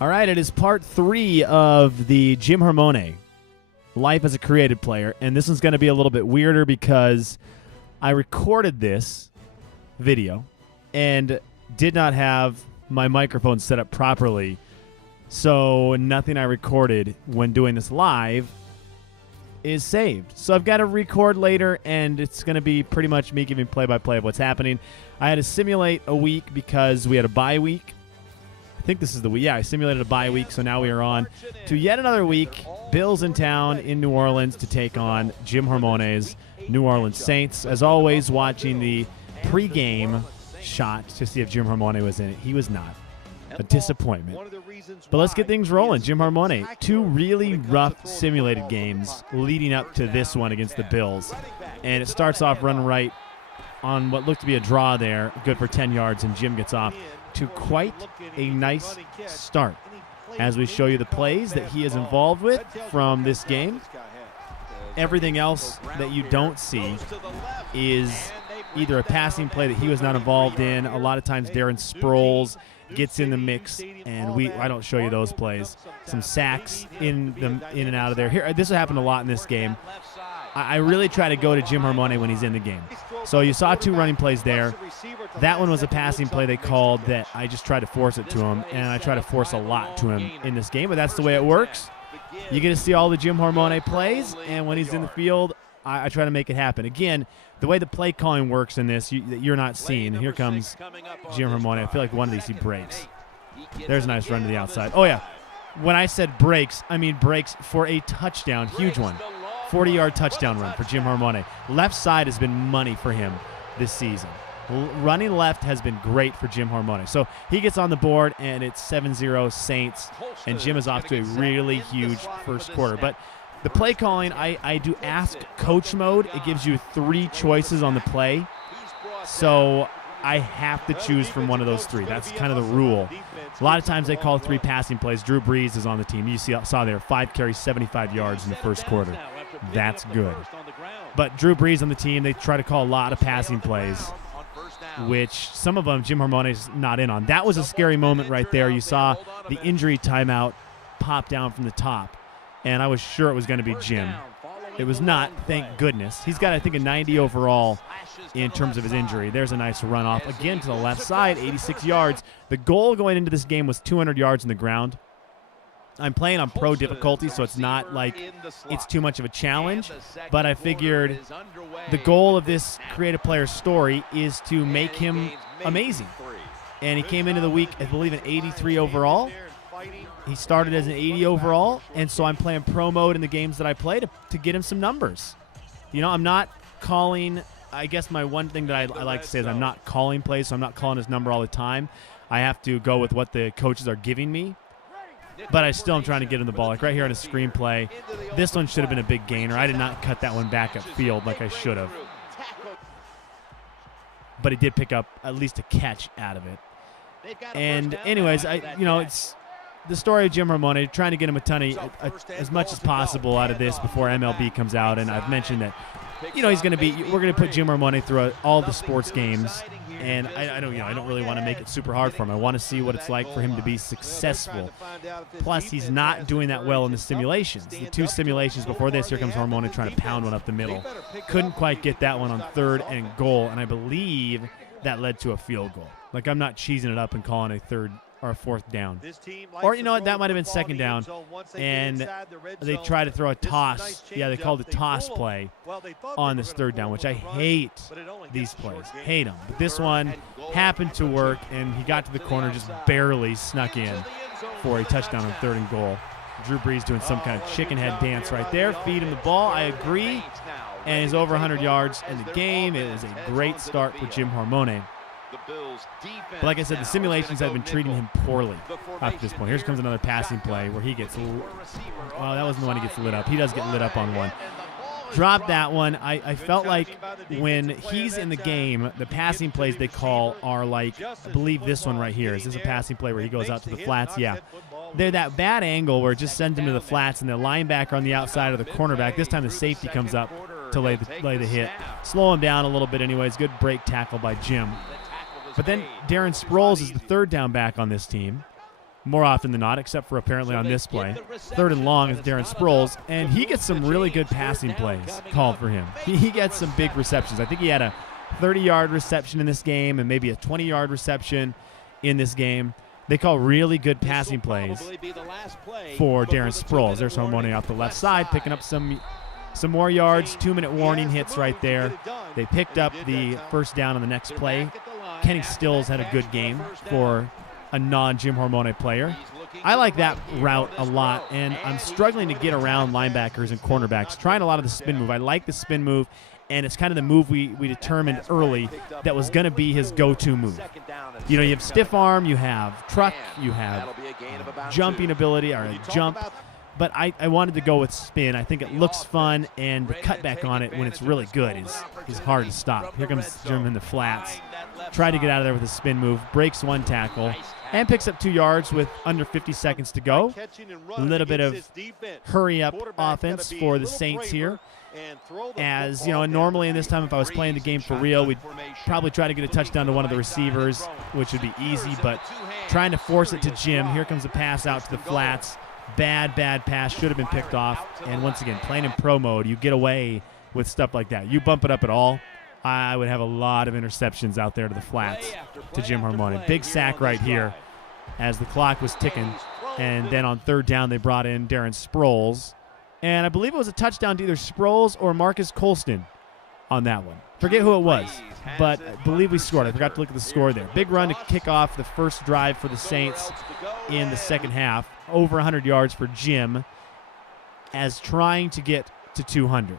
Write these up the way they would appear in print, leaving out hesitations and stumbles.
All right, it is part 3 of the Jim Hormone Life as a Creative Player, and this one's going to be a little bit weirder because I recorded this video and did not have my microphone set up properly, so nothing I recorded when doing this live is saved. So I've got to record later, and it's going to be pretty much me giving play-by-play of what's happening. I had to simulate a week because we had a bye week. I think this is the week. Yeah, I simulated a bye week, so now we are on to yet another week. Bills in town in New Orleans to take on Jim Hormone's New Orleans Saints. As always, watching the pregame shot to see if Jim Hormone was in it. He was not. A disappointment. But let's get things rolling. Jim Hormone, 2 really rough simulated games leading up to this one against the Bills. And it starts off running right on what looked to be a draw there, good for 10 yards, and Jim gets off to quite a nice start as we show you the plays that he is involved with from this game. Everything else that you don't see is either a passing play that he was not involved in. A lot of times Darren Sproles gets in the mix, and I don't show you those plays. Some sacks in and out of there. Here, this happened a lot in this game. I really try to go to Jim Hormone when he's in the game. So you saw 2 running plays there. That one was a passing play they called that I just tried to force it to him, and I try to force a lot to him in this game, but that's the way it works. You get to see all the Jim Hormone plays, and when he's in the field, I try to make it happen. Again, the way the play calling works in this, that you're not seeing. Here comes Jim Hormone. I feel like one of these he breaks. There's a nice run to the outside. Oh, yeah. When I said breaks, I mean breaks for a touchdown, huge one. 40-yard touchdown run for Jim Hormone. Left side has been money for him this season. Running left has been great for Jim Hormone. So he gets on the board, and it's 7-0 Saints, and Jim is off to a really huge first quarter. But the play calling, I do ask coach mode. It gives you 3 choices on the play. So I have to choose from one of those 3. That's kind of the rule. A lot of times they call 3 passing plays. Drew Brees is on the team. You saw there 5 carries, 75 yards in the first quarter. That's good. But Drew Brees on the team, they try to call a lot of passing plays, which some of them Jim Hormone is not in on. That was a scary moment right there. You saw the injury timeout pop down from the top, and I was sure it was going to be Jim. It was not, thank goodness. He's got, I think, a 90 overall in terms of his injury. There's a nice run off again to the left side, 86 yards. The goal going into this game was 200 yards in the ground. I'm playing on pro difficulty, so it's not like it's too much of a challenge, but I figured the goal of this creative player story is to make him amazing. And he came into the week, I believe, an 83 overall. He started as an 80 overall, and so I'm playing pro mode in the games that I play to get him some numbers. You know, I'm not calling. I guess my one thing that I like to say is I'm not calling plays, so I'm not calling his number all the time. I have to go with what the coaches are giving me. But I still am trying to get him the ball. Like right here on a screenplay, this one should have been a big gainer. I did not cut that one back upfield like I should have. But he did pick up at least a catch out of it. And anyways, it's the story of Jim Hormone, trying to get him a ton of, as much as possible out of this before MLB comes out. And I've mentioned that, we're going to put Jim Hormone through all the sports games. And I don't really want to make it super hard for him. I want to see what it's like for him to be successful. Plus, he's not doing that well in the simulations. The 2 simulations before this, here comes Hormone trying to pound one up the middle. Couldn't quite get that one on 3rd and goal, and I believe that led to a field goal. Like, I'm not cheesing it up and calling a 3rd or a 4th down. Or, you know what, that might have been 2nd down, and they try to throw a toss. Yeah, they called a toss play on this 3rd down, which I hate these plays. Hate them. But this one happened to work, and he got to the corner, just barely snuck in for a touchdown on 3rd and goal. Drew Brees doing some kind of chicken head dance right there. Feed him the ball. I agree. And he's over 100 yards in the game. It is a great start for Jim Hormone. But like I said, the simulations have been treating him poorly up to this point. Here comes another passing play where he gets, well, that wasn't the one he gets lit up. He does get lit up on one. Drop that one. I felt like when he's in the game, the passing plays they call are like, I believe this one right here. Is this a passing play where he goes out to the flats? Yeah. They're that bad angle where it just sends him to the flats, and the linebacker on the outside of the cornerback. This time the safety comes up to lay the hit. Slow him down a little bit anyways. Good break tackle by Jim. But then Darren Sproles is the 3rd down back on this team. more often than not, except for apparently on this play. 3rd and long is Darren Sproles, and he gets some really good passing plays called for him. He gets some big receptions. I think he had a 30-yard reception in this game and maybe a 20-yard reception in this game. They call really good passing plays for Darren Sproles. There's Hormone off the left side, picking up some more yards. 2-minute warning hits right there. They picked up the first down on the next play. Kenny Stills had a good game for a non-Jim Hormone player. I like that route a lot, and I'm struggling to get around linebackers and cornerbacks, trying a lot of the spin move. I like the spin move, and it's kind of the move we determined early that was going to be his go-to move. You know, you have stiff arm, you have truck, you have jumping ability or a jump, but I wanted to go with spin. I think it looks fun, and the cutback on it when it's really good is hard to stop. Here comes Jim in the flats. Tried to get out of there with a spin move, breaks one tackle, and picks up 2 yards with under 50 seconds to go. A little bit of hurry-up offense for the Saints here. As, you know, and normally in this time, if I was playing the game for real, we'd probably try to get a touchdown to one of the receivers, which would be easy, but trying to force it to Jim. Here comes a pass out to the flats. Bad pass, should have been picked off. And once again, playing in pro mode, you get away with stuff like that. You bump it up at all, I would have a lot of interceptions out there to the flats to Jim Hormone. Big sack right here as the clock was ticking. And then on 3rd down, they brought in Darren Sproles. And I believe it was a touchdown to either Sproles or Marcus Colston on that one. Forget who it was, but I believe we scored. I forgot to look at the score there. Big run to kick off the first drive for the Saints in the second half. Over 100 yards for Jim as trying to get to 200.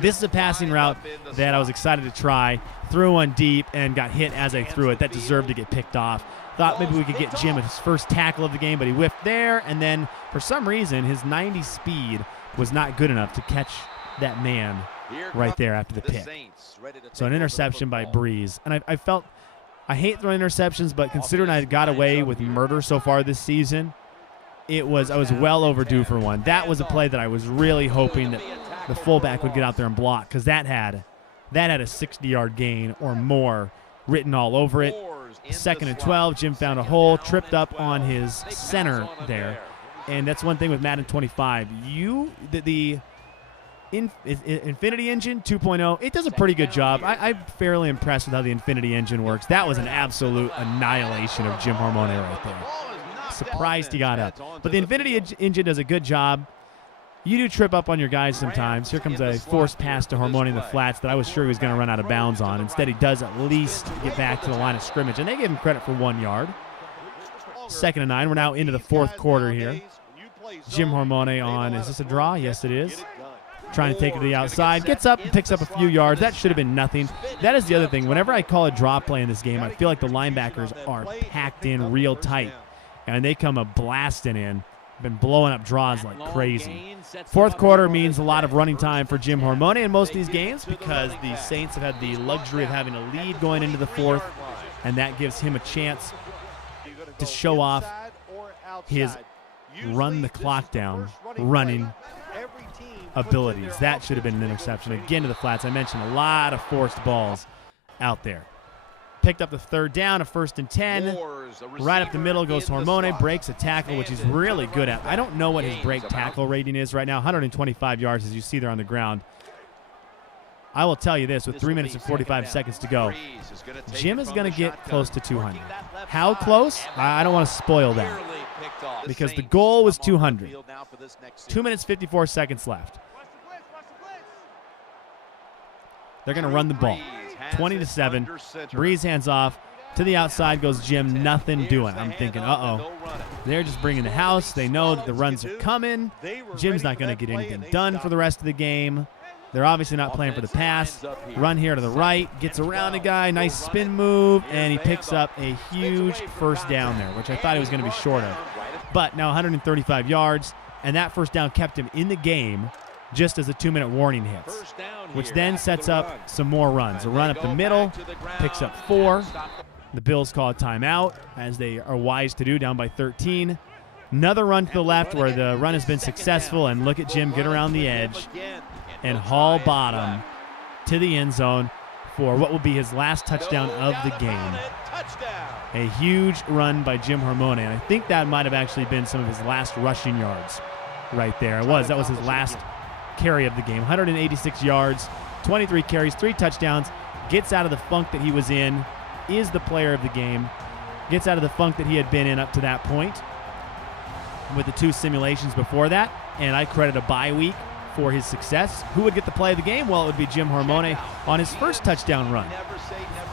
This is a passing route that I was excited to try. Threw one deep and got hit as I threw it. That deserved to get picked off. Thought maybe we could get Jim his first tackle of the game, but he whiffed there. And then for some reason, his 90 speed was not good enough to catch that man right there after the pick. So an interception by Breeze. And I felt I hate throwing interceptions, but considering I got away with murder so far this season, I was well overdue for one. That was a play that I was really hoping that the fullback would get out there and block, because that had a 60-yard gain or more written all over it. 2nd and 12, Jim found a hole, tripped up on his center there. And that's one thing with Madden 25. The Infinity Engine 2.0, it does a pretty good job. I'm fairly impressed with how the Infinity Engine works. That was an absolute annihilation of Jim Hormone right there. Surprised he got up. But the Infinity Engine does a good job. You do trip up on your guys sometimes. Here comes a forced pass to Hormone in the flats that I was sure he was going to run out of bounds on. Instead, he does at least get back to the line of scrimmage, and they gave him credit for 1 yard. 2nd and 9. We're now into the 4th quarter here. Jim Hormone on, is this a draw? Yes, it is. Trying to take it to the outside. Gets up and picks up a few yards. That should have been nothing. That is the other thing. Whenever I call a draw play in this game, I feel like the linebackers are packed in real tight, and they come blasting in. Been blowing up draws like crazy. 4th quarter means a lot of running time for Jim Hormone in most of these games because the Saints have had the luxury of having a lead going into the 4th, and that gives him a chance to show off his run the clock down running abilities. That should have been an interception. Again to the flats. I mentioned a lot of forced balls out there. Picked up the 3rd down, a 1st and 10. Right up the middle goes Hormone, breaks a tackle, which he's really good at. I don't know what his break tackle rating is right now. 125 yards, as you see there on the ground. I will tell you this, with 3 minutes and 45 seconds to go, Jim is going to get close to 200. How close? I don't want to spoil that because the goal was 200. 2 minutes, 54 seconds left. They're going to run the ball. 20-7. Breeze hands off. To the outside goes Jim. Nothing doing. I'm thinking, uh-oh. They're just bringing the house. They know that the runs are coming. Jim's not going to get anything done for the rest of the game. They're obviously not playing for the pass. Run here to the right. Gets around a guy. Nice spin move. And he picks up a huge first down there, which I thought he was going to be short of. But now 135 yards. And that first down kept him in the game just as the 2-minute warning hits, which then sets up some more runs. A run up the middle, picks up 4. The Bills call a timeout, as they are wise to do, down by 13. Another run to the left where the run has been successful, and look at Jim get around the edge and haul bottom to the end zone for what will be his last touchdown of the game. A huge run by Jim Hormone, and I think that might have actually been some of his last rushing yards right there. That was his last carry of the game. 186 yards, 23 carries, 3 touchdowns, gets out of the funk that he was in, is the player of the game, gets out of the funk that he had been in up to that point with the 2 simulations before that, and I credit a bye week for his success. Who would get the play of the game? Well, it would be Jim Hormone on his first touchdown run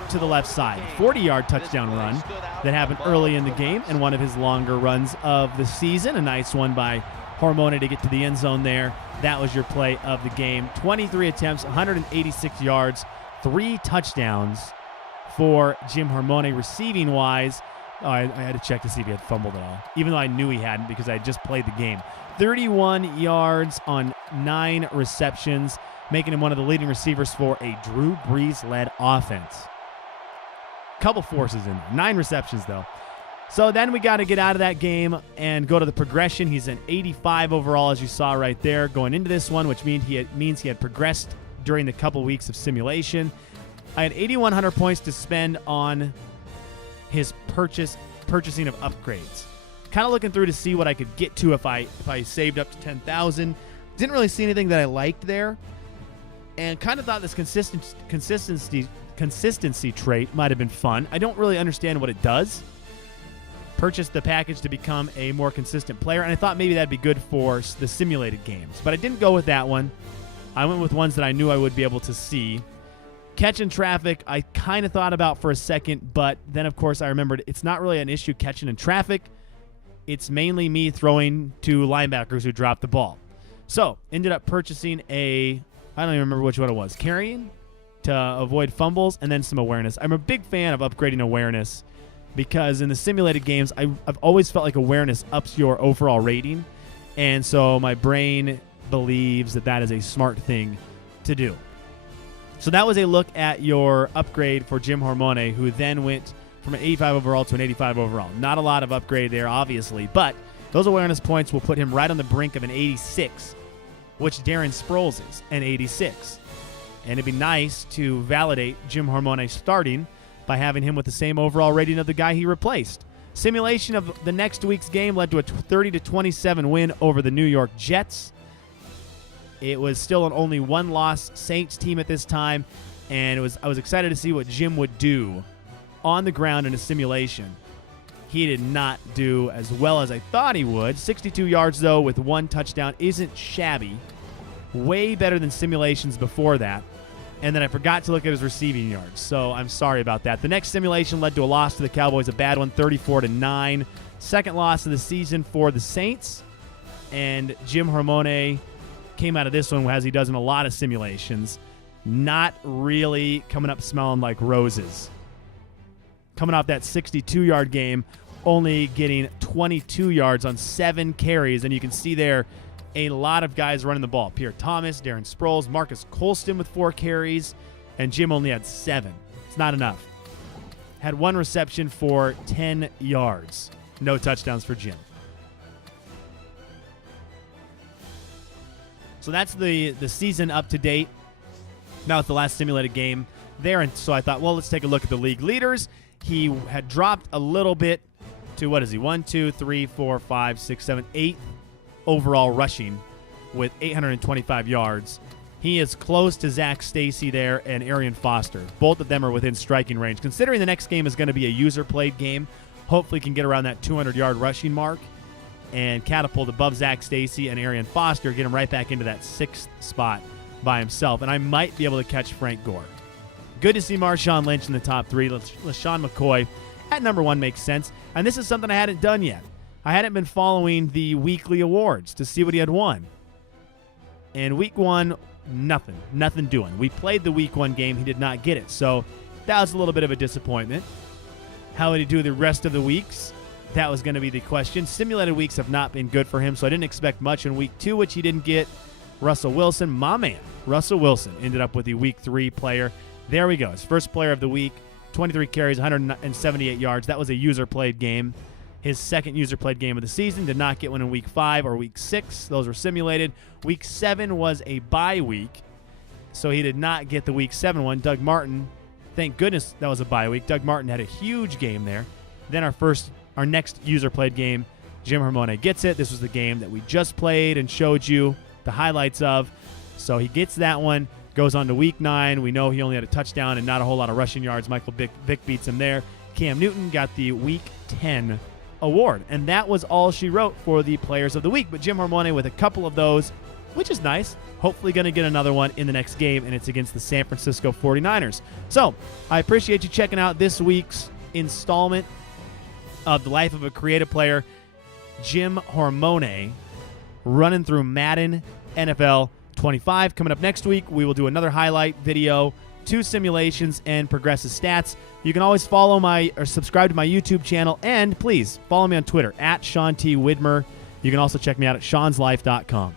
to the left side. 40-yard touchdown run that happened early in the game and one of his longer runs of the season. A nice one by Hormone to get to the end zone there. That was your play of the game. 23 attempts, 186 yards, 3 touchdowns for Jim Hormone. Receiving-wise, I had to check to see if he had fumbled at all, even though I knew he hadn't because I had just played the game. 31 yards on 9 receptions, making him one of the leading receivers for a Drew Brees-led offense. Couple forces in there. 9 receptions, though. So then we got to get out of that game and go to the progression. He's an 85 overall, as you saw right there, going into this one, which means he had progressed during the couple weeks of simulation. I had 8,100 points to spend on his purchasing of upgrades. Kind of looking through to see what I could get to if I saved up to 10,000. Didn't really see anything that I liked there, and kind of thought this consistency trait might have been fun. I don't really understand what it does. Purchased the package to become a more consistent player, and I thought maybe that'd be good for the simulated games, but I didn't go with that one. I went with ones that I knew I would be able to see. Catching traffic, I kind of thought about for a second, but then, of course, I remembered it's not really an issue catching in traffic. It's mainly me throwing to linebackers who drop the ball. So, ended up purchasing I don't even remember which one it was, carrying to avoid fumbles, and then some awareness. I'm a big fan of upgrading awareness because in the simulated games, I've always felt like awareness ups your overall rating, and so my brain believes that is a smart thing to do. So that was a look at your upgrade for Jim Hormone, who then went from an 85 overall to an 85 overall. Not a lot of upgrade there, obviously, but those awareness points will put him right on the brink of an 86, which Darren Sproles is, an 86. And it'd be nice to validate Jim Hormone starting by having him with the same overall rating of the guy he replaced. Simulation of the next week's game led to a 30-27 win over the New York Jets. It was still an only 1-loss Saints team at this time, and I was excited to see what Jim would do on the ground in a simulation. He did not do as well as I thought he would. 62 yards, though, with 1 touchdown isn't shabby. Way better than simulations before that. And then I forgot to look at his receiving yards, so I'm sorry about that. The next simulation led to a loss to the Cowboys, a bad one, 34-9. Second loss of the season for the Saints. And Jim Hormone came out of this one, as he does in a lot of simulations, not really coming up smelling like roses. Coming off that 62-yard game, only getting 22 yards on 7 carries, and you can see there a lot of guys running the ball. Pierre Thomas, Darren Sproles, Marcus Colston with 4 carries, and Jim only had 7. It's not enough. Had 1 reception for 10 yards. No touchdowns for Jim. So that's the season up to date. Now it's the last simulated game there, and so I thought, well, let's take a look at the league leaders. He had dropped a little bit to, 1, 2, 3, 4, 5, 6, 7, 8 overall rushing with 825 yards. He is close to Zach Stacy there and Arian Foster. Both of them are within striking range. Considering the next game is going to be a user-played game, hopefully can get around that 200-yard rushing mark and catapult above Zach Stacy and Arian Foster, get him right back into that 6th spot by himself. And I might be able to catch Frank Gore. Good to see Marshawn Lynch in the top 3. LaShawn McCoy at number 1 makes sense. And this is something I hadn't done yet. I hadn't been following the weekly awards to see what he had won. And week 1, nothing doing. We played the week 1 game. He did not get it. So that was a little bit of a disappointment. How would he do the rest of the weeks? That was going to be the question. Simulated weeks have not been good for him, so I didn't expect much in week 2, which he didn't get. Russell Wilson, my man, Russell Wilson, ended up with the week 3 player. There we go. His first player of the week, 23 carries, 178 yards. That was a user-played game. His second user-played game of the season. Did not get one in week 5 or week 6. Those were simulated. Week 7 was a bye week, so he did not get the week 7 one. Doug Martin, thank goodness that was a bye week. Doug Martin had a huge game there. Then our next user-played game, Jim Hormone gets it. This was the game that we just played and showed you the highlights of. So he gets that one, goes on to week 9. We know he only had a touchdown and not a whole lot of rushing yards. Michael Vick beats him there. Cam Newton got the week 10 award. And that was all she wrote for the players of the week. But Jim Hormone with a couple of those, which is nice. Hopefully going to get another one in the next game, and it's against the San Francisco 49ers. So I appreciate you checking out this week's installment of The Life of a Creative Player. Jim Hormone running through Madden NFL 25. Coming up next week, we will do another highlight video, 2 simulations, and progressive stats. You can always follow or subscribe to my YouTube channel, and please follow me on Twitter at Sean T. Widmer. You can also check me out at Sean'sLife.com.